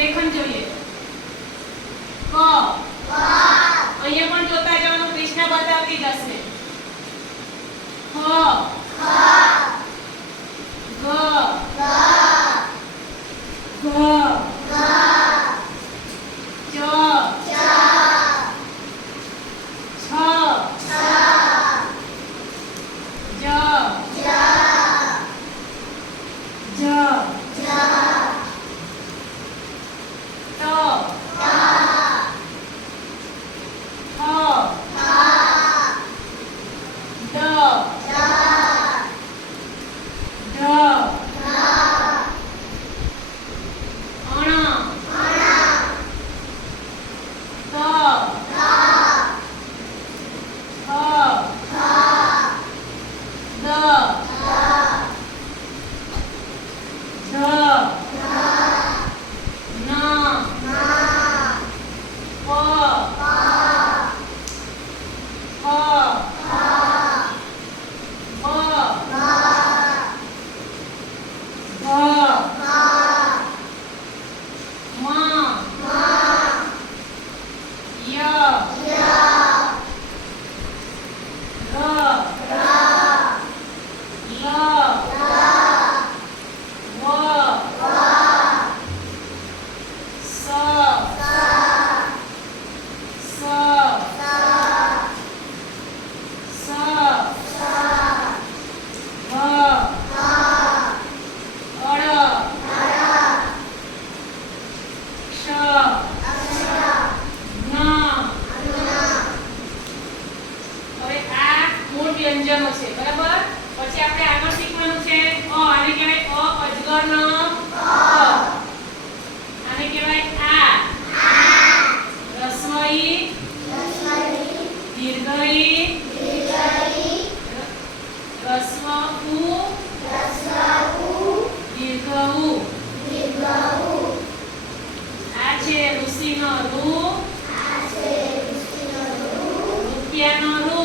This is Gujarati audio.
被困交易报 શીખવાનો છે બરાબર? પછી આપણે આગળ શીખવાનું છે અ આને કહેવાય અ અજગરનો આને કહેવાય આ. રસ્વઈ દીર્ઘઈ રસ્વ ઉ દીર્ઘ ઉ આ છે ઋષિનો રૂ રૂપિયાનો રૂ